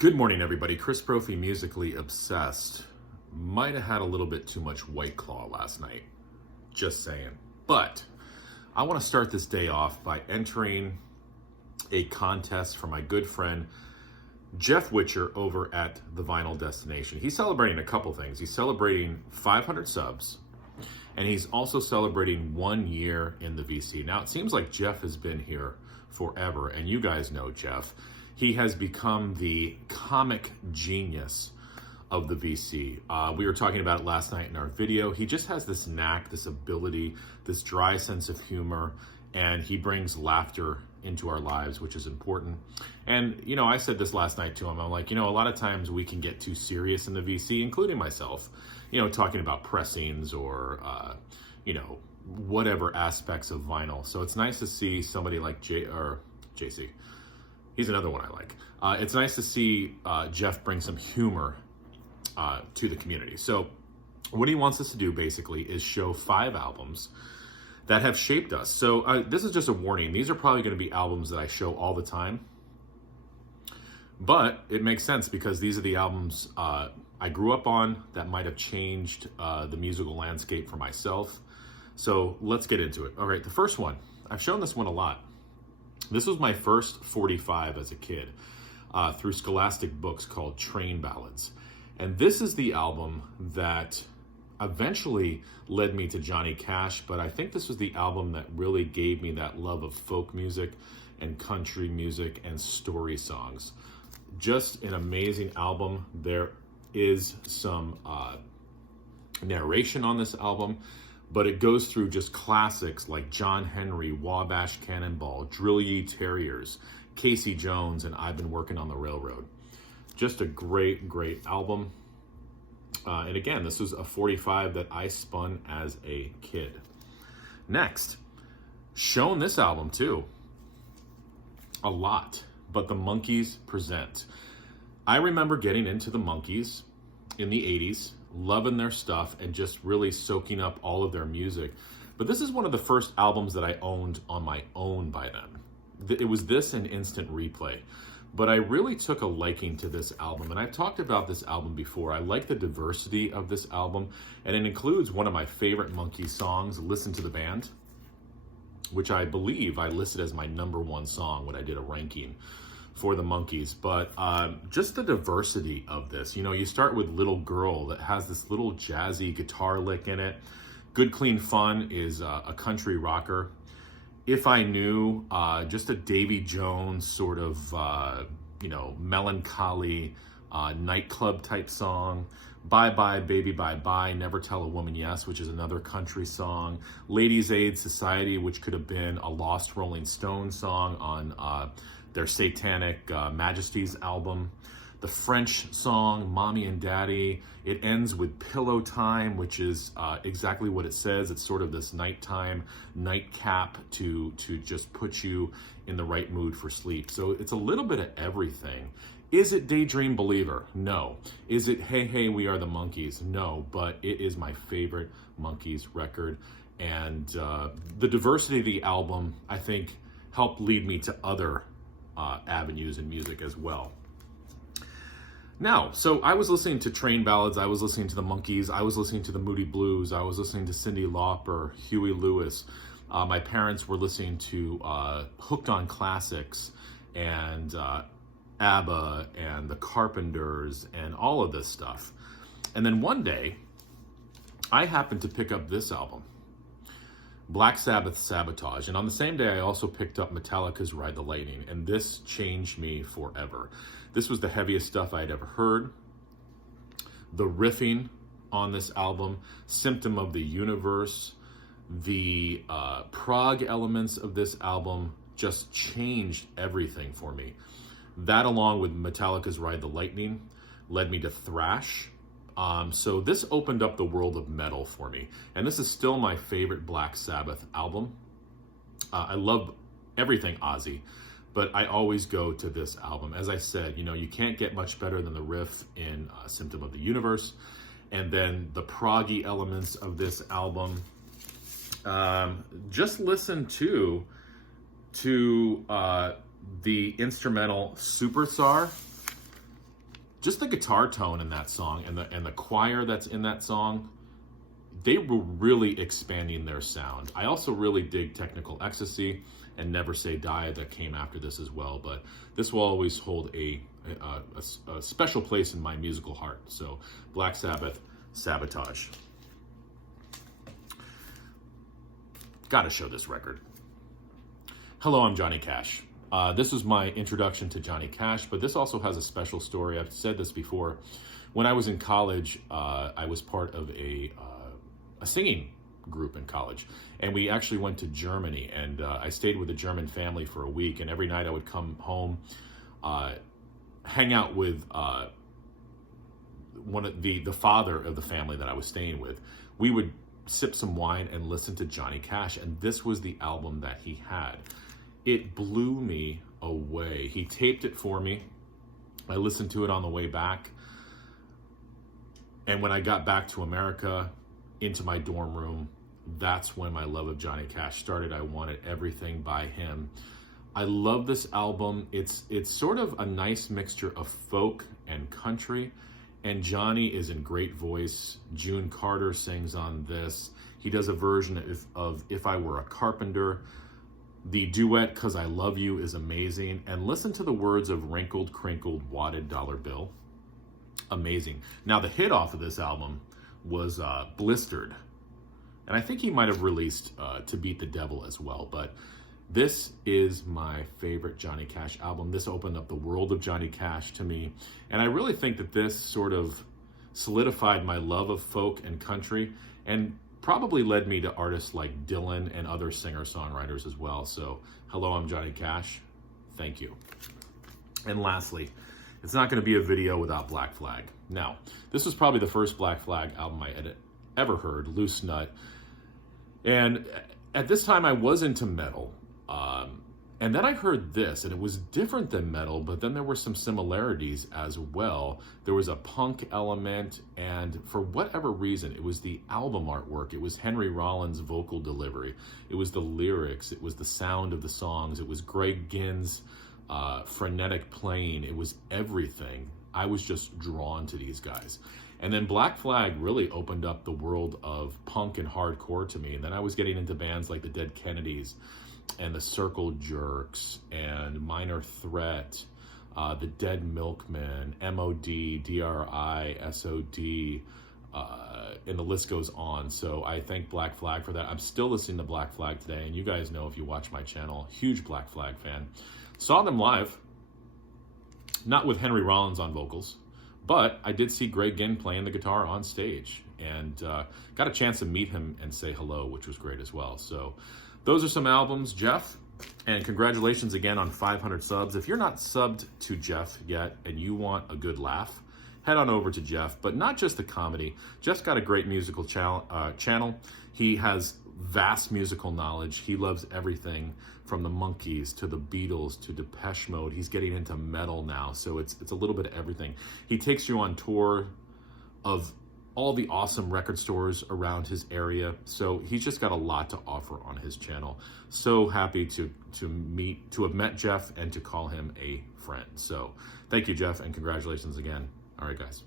Good morning, everybody. Chris Brophy, Musically Obsessed. Might have had a little bit too much White Claw last night. Just saying. But I want to start this day off by entering a contest for my good friend Jeff Whitcher over at the Vinyl Destination. He's celebrating a couple things. He's celebrating 500 subs, and he's also celebrating 1 year in the VC. Now, it seems like Jeff has been here forever, and you guys know Jeff. He has become the comic genius of the VC. We were talking about it last night in our video. He just has this knack, this ability, this dry sense of humor, and he brings laughter into our lives, which is important. And, you know, I said this last night to him. I'm like, you know, a lot of times we can get too serious in the VC, including myself, you know, talking about pressings or, you know, whatever aspects of vinyl. So it's nice to see somebody like JC. He's another one I like. It's nice to see Jeff bring some humor to the community. So what he wants us to do basically is show 5 albums that have shaped us. So this is just a warning. These are probably going to be albums that I show all the time. But it makes sense because these are the albums I grew up on that might have changed the musical landscape for myself. So let's get into it. All right, the first one. I've shown this one a lot. This was my first 45 as a kid through Scholastic books called Train Ballads. And this is the album that eventually led me to Johnny Cash, but I think this was the album that really gave me that love of folk music and country music and story songs. Just an amazing album. There is some narration on this album, but it goes through just classics like John Henry, Wabash Cannonball, Drill Ye Terriers, Casey Jones, and I've Been Working on the Railroad. Just a great, great album. And again, this was a 45 that I spun as a kid. Next, shown this album too. A lot, but the Monkees Present. I remember getting into the Monkees in the 80s, loving their stuff and just really soaking up all of their music. But this is one of the first albums that I owned on my own by them. It was this and Instant Replay. But I really took a liking to this album, and I've talked about this album before. I like the diversity of this album, and it includes one of my favorite Monkees songs, Listen to the Band, which I believe I listed as my #1 song when I did a ranking for the Monkees. But just the diversity of this. You know, you start with Little Girl that has this little jazzy guitar lick in it. Good Clean Fun is a country rocker. If I Knew, just a Davy Jones sort of, you know, melancholy nightclub type song. Bye Bye Baby Bye Bye, Never Tell a Woman Yes, which is another country song. Ladies Aid Society, which could have been a Lost Rolling Stones song on their Satanic Majesties album. The French song, Mommy and Daddy. It ends with Pillow Time, which is exactly what it says. It's sort of this nighttime nightcap to just put you in the right mood for sleep. So it's a little bit of everything. Is it Daydream Believer? No. Is it Hey Hey We Are the Monkees? No, but it is my favorite Monkees record. And the diversity of the album, I think, helped lead me to other avenues in music as well. Now, so I was listening to Train Ballads, I was listening to the Monkees, I was listening to the Moody Blues, I was listening to Cyndi Lauper, Huey Lewis. My parents were listening to Hooked on Classics and ABBA and the Carpenters and all of this stuff. And then one day, I happened to pick up this album, Black Sabbath's Sabotage. And on the same day, I also picked up Metallica's Ride the Lightning, and this changed me forever. This was the heaviest stuff I had ever heard. The riffing on this album, Symptom of the Universe, the prog elements of this album just changed everything for me. That, along with Metallica's Ride the Lightning, led me to thrash. So this opened up the world of metal for me. And this is still my favorite Black Sabbath album. I love everything Ozzy, but I always go to this album. As I said, you know, you can't get much better than the riff in Symptom of the Universe. And then the proggy elements of this album. Just listen to the instrumental Superstar just the guitar tone in that song and the choir that's in that song, they were really expanding their sound. I also really dig Technical Ecstasy and Never Say Die that came after this as well, but this will always hold a special place in my musical heart. So Black Sabbath, Sabotage. Gotta show this record. Hello, I'm Johnny Cash. This was my introduction to Johnny Cash, but this also has a special story. I've said this before. When I was in college, I was part of a singing group in college, and we actually went to Germany, and I stayed with a German family for a week, and every night I would come home, hang out with one of the father of the family that I was staying with. We would sip some wine and listen to Johnny Cash, and this was the album that he had. It blew me away. He taped it for me. I listened to it on the way back. And when I got back to America, into my dorm room, that's when my love of Johnny Cash started. I wanted everything by him. I love this album. It's sort of a nice mixture of folk and country. And Johnny is in great voice. June Carter sings on this. He does a version of If I Were a Carpenter. The duet, 'Cause I Love You, is amazing. And listen to the words of Wrinkled, Crinkled, Wadded Dollar Bill. Amazing. Now, the hit off of this album was Blistered. And I think he might have released To Beat the Devil as well. But this is my favorite Johnny Cash album. This opened up the world of Johnny Cash to me. And I really think that this sort of solidified my love of folk and country, and probably led me to artists like Dylan and other singer-songwriters as well. So, hello, I'm Johnny Cash. Thank you. And lastly, it's not going to be a video without Black Flag. Now, this was probably the first Black Flag album I had ever heard, Loose Nut. And at this time, I was into metal. And then I heard this, and it was different than metal, but then there were some similarities as well. There was a punk element, and for whatever reason, it was the album artwork. It was Henry Rollins' vocal delivery. It was the lyrics. It was the sound of the songs. It was Greg Ginn's frenetic playing. It was everything. I was just drawn to these guys. And then Black Flag really opened up the world of punk and hardcore to me. And then I was getting into bands like the Dead Kennedys and the Circle Jerks and Minor Threat, the Dead Milkmen, MOD, DRI, SOD, and the list goes on. So I thank Black Flag for that. I'm still listening to Black Flag today, and you guys know if you watch my channel, huge Black Flag fan. Saw them live, not with Henry Rollins on vocals, but I did see Greg Ginn playing the guitar on stage, and got a chance to meet him and say hello, which was great as well. So those are some albums, Jeff, and congratulations again on 500 subs. If you're not subbed to Jeff yet and you want a good laugh, head on over to Jeff, but not just the comedy. Jeff's got a great musical channel. He has vast musical knowledge. He loves everything from the Monkees to the Beatles to Depeche Mode. He's getting into metal now, so it's a little bit of everything. He takes you on tour of all the awesome record stores around his area. So he's just got a lot to offer on his channel. So happy to have met Jeff and to call him a friend. So thank you, Jeff, and congratulations again. All right, guys.